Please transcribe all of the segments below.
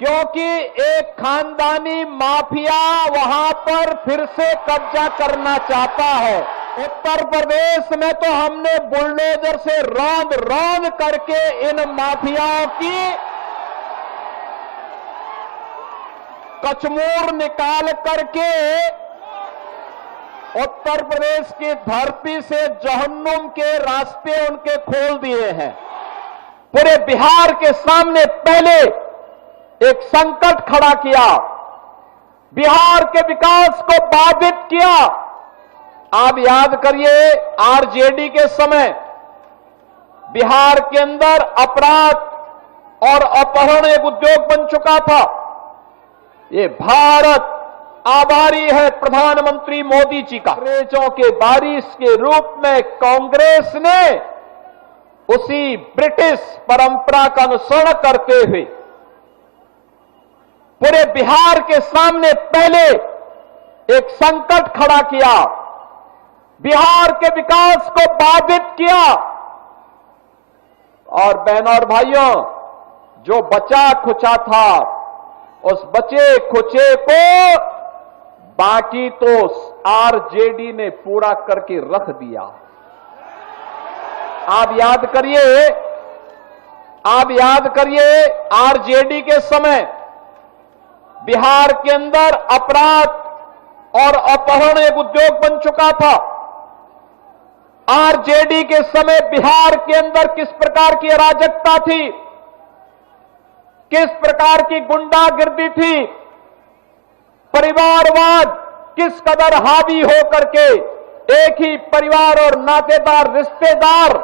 क्योंकि एक खानदानी माफिया वहां पर फिर से कब्जा करना चाहता है। उत्तर प्रदेश में तो हमने बुलडोजर से रौंद रौंद करके इन माफियाओं की कचमूर निकाल करके उत्तर प्रदेश की धरती से जहन्नुम के रास्ते उनके खोल दिए हैं। पूरे बिहार के सामने पहले एक संकट खड़ा किया, बिहार के विकास को बाधित किया। आप याद करिए, आरजेडी के समय बिहार के अंदर अपराध और अपहरण एक उद्योग बन चुका था। ये भारत आभारी है प्रधानमंत्री मोदी जी का। अंग्रेजों के बारिश के रूप में कांग्रेस ने उसी ब्रिटिश परंपरा का अनुसरण करते हुए पूरे बिहार के सामने पहले एक संकट खड़ा किया, बिहार के विकास को बाधित किया। और बहनों और भाइयों, जो बचा खुचा था उस बचे खुचे को बाकी तो आरजेडी ने पूरा करके रख दिया। आप याद करिए, आरजेडी के समय बिहार के अंदर अपराध और अपहरण एक उद्योग बन चुका था। आरजेडी के समय बिहार के अंदर किस प्रकार की अराजकता थी, किस प्रकार की गुंडागिर्दी थी, परिवारवाद किस कदर हावी होकर के एक ही परिवार और नातेदार रिश्तेदार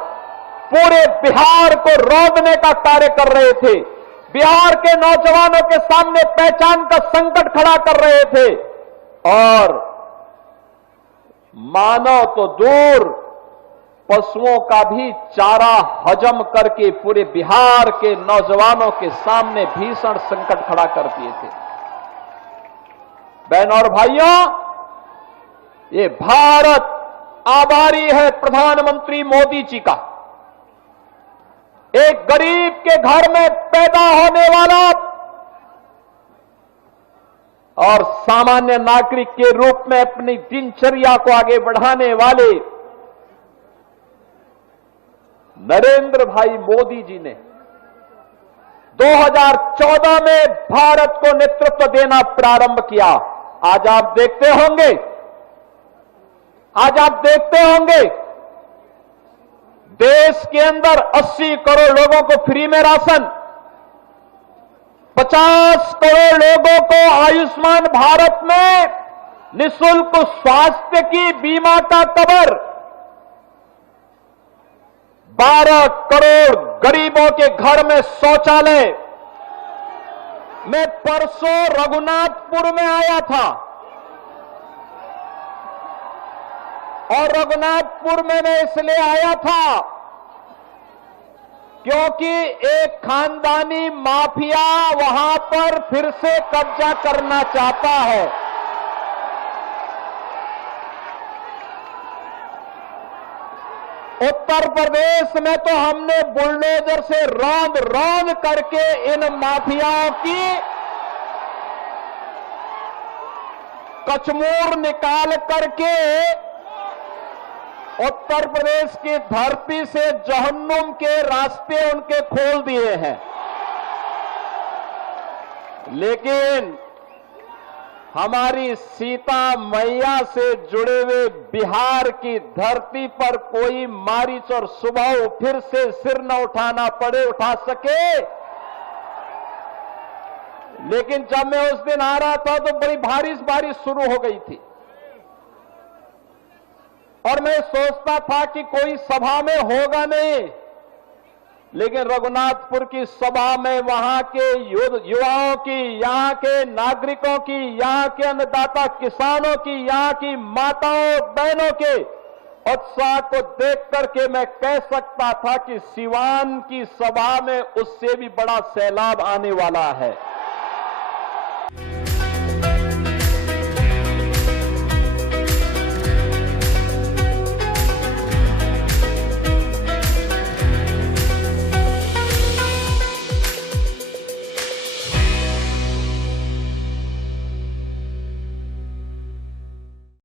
पूरे बिहार को रौंदने का कार्य कर रहे थे, बिहार के नौजवानों के सामने पहचान का संकट खड़ा कर रहे थे। और मानव तो दूर, पशुओं का भी चारा हजम करके पूरे बिहार के नौजवानों के सामने भीषण संकट खड़ा कर दिए थे। बहनों और भाइयों, ये भारत आभारी है प्रधानमंत्री मोदी जी का। एक गरीब के घर में पैदा होने वाला और सामान्य नागरिक के रूप में अपनी दिनचर्या को आगे बढ़ाने वाले नरेंद्र भाई मोदी जी ने 2014 में भारत को नेतृत्व देना प्रारंभ किया। आज आप देखते होंगे देश के अंदर 80 करोड़ लोगों को फ्री में राशन, 50 करोड़ लोगों को आयुष्मान भारत में निःशुल्क स्वास्थ्य की बीमा का कवर, 12 करोड़ गरीबों के घर में शौचालय। मैं परसों रघुनाथपुर में आया था और रघुनाथपुर में मैं इसलिए आया था क्योंकि एक खानदानी माफिया वहां पर फिर से कब्जा करना चाहता है। उत्तर प्रदेश में तो हमने बुलडोजर से रौंद रौंद करके इन माफियाओं की कचमूर निकाल करके उत्तर प्रदेश की धरती से जहन्नुम के रास्ते उनके खोल दिए हैं। लेकिन हमारी सीता मैया से जुड़े हुए बिहार की धरती पर कोई मारीच और सुबह फिर से सिर न उठाना पड़े, उठा सके। लेकिन जब मैं उस दिन आ रहा था तो बड़ी बारिश शुरू हो गई थी और मैं सोचता था कि कोई सभा में होगा नहीं, लेकिन रघुनाथपुर की सभा में वहां के युवाओं की, यहां के नागरिकों की, यहां के अन्नदाता किसानों की, यहां की माताओं बहनों के उत्साह को देख करके मैं कह सकता था कि सिवान की सभा में उससे भी बड़ा सैलाब आने वाला है।